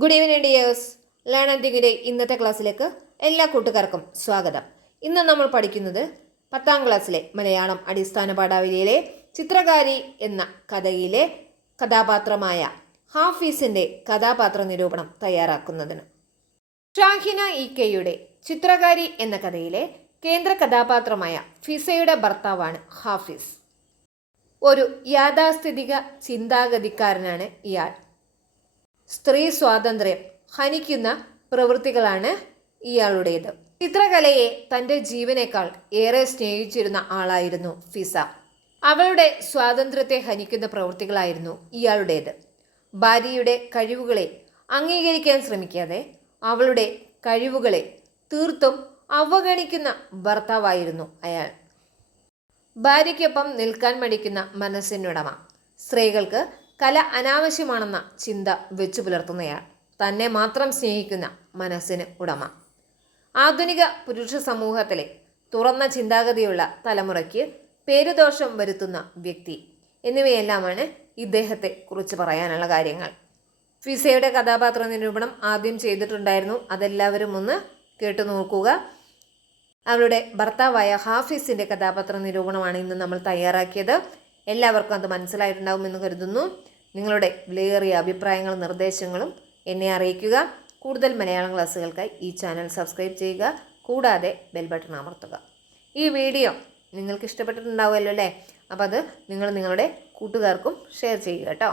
Good evening dears learn and ഇന്നത്തെ ക്ലാസ്സിലേക്ക് എല്ലാ കൂട്ടുകാർക്കും സ്വാഗതം. ഇന്ന് നമ്മൾ പഠിക്കുന്നത് പത്താം ക്ലാസ്സിലെ മലയാളം അടിസ്ഥാന പാഠാവലിയിലെ ചിത്രകാരി എന്ന കഥയിലെ കഥാപാത്രമായ ഹാഫീസിന്റെ കഥാപാത്ര നിരൂപണം തയ്യാറാക്കുന്നതിന്. ഷാഹിന ഇ കെയുടെ ചിത്രകാരി എന്ന കഥയിലെ കേന്ദ്ര കഥാപാത്രമായ ഫിസയുടെ ഭർത്താവാണ് ഹാഫീസ്. ഒരു യാഥാസ്ഥിതിക ചിന്താഗതിക്കാരനാണ് ഇയാൾ. സ്ത്രീ സ്വാതന്ത്ര്യം ഹനിക്കുന്ന പ്രവൃത്തികളാണ് ഇയാളുടേത്. ചിത്രകലയെ തന്റെ ജീവനേക്കാൾ ഏറെ സ്നേഹിച്ചിരുന്ന ആളായിരുന്നു ഫിസ. അവളുടെ സ്വാതന്ത്ര്യത്തെ ഹനിക്കുന്ന പ്രവൃത്തികളായിരുന്നു ഇയാളുടേത്. ഭാര്യയുടെ കഴിവുകളെ അംഗീകരിക്കാൻ ശ്രമിക്കാതെ അവളുടെ കഴിവുകളെ തീർത്തും അവഗണിക്കുന്ന ഭർത്താവായിരുന്നു അയാൾ. ഭാര്യയ്ക്കൊപ്പം നിൽക്കാൻ മടിക്കുന്ന മനസ്സിനുടമ. സ്ത്രീകൾക്ക് കല അനാവശ്യമാണെന്ന ചിന്ത വെച്ചു പുലർത്തുന്നയാൾ. തന്നെ മാത്രം സ്നേഹിക്കുന്ന മനസ്സിന് ഉടമ. ആധുനിക പുരുഷ സമൂഹത്തിലെ തുറന്ന ചിന്താഗതിയുള്ള തലമുറയ്ക്ക് പേരുദോഷം വരുത്തുന്ന വ്യക്തി എന്നിവയെല്ലാമാണ് ഇദ്ദേഹത്തെ കുറിച്ച് പറയാനുള്ള കാര്യങ്ങൾ. ഫിസയുടെ കഥാപാത്ര നിരൂപണം ആദ്യം ചെയ്തിട്ടുണ്ടായിരുന്നു. അതെല്ലാവരും ഒന്ന് കേട്ടു നോക്കുക. അവളുടെ ഭർത്താവായ ഹാഫിസിന്റെ കഥാപാത്ര നിരൂപണമാണ് ഇന്ന് നമ്മൾ തയ്യാറാക്കിയത്. എല്ലാവർക്കും അത് മനസ്സിലായിട്ടുണ്ടാകുമെന്ന് കരുതുന്നു. നിങ്ങളുടെ വിലയേറിയ അഭിപ്രായങ്ങളും നിർദ്ദേശങ്ങളും എന്നെ അറിയിക്കുക. കൂടുതൽ മലയാളം ക്ലാസ്സുകൾക്കായി ഈ ചാനൽ സബ്സ്ക്രൈബ് ചെയ്യുക. കൂടാതെ ബെൽ ബട്ടൺ അമർത്തുക. ഈ വീഡിയോ നിങ്ങൾക്ക് ഇഷ്ടപ്പെട്ടിട്ടുണ്ടാവുമല്ലോ അല്ലേ? അപ്പോൾ അത് നിങ്ങൾ നിങ്ങളുടെ കൂട്ടുകാർക്കും ഷെയർ ചെയ്യുക കേട്ടോ.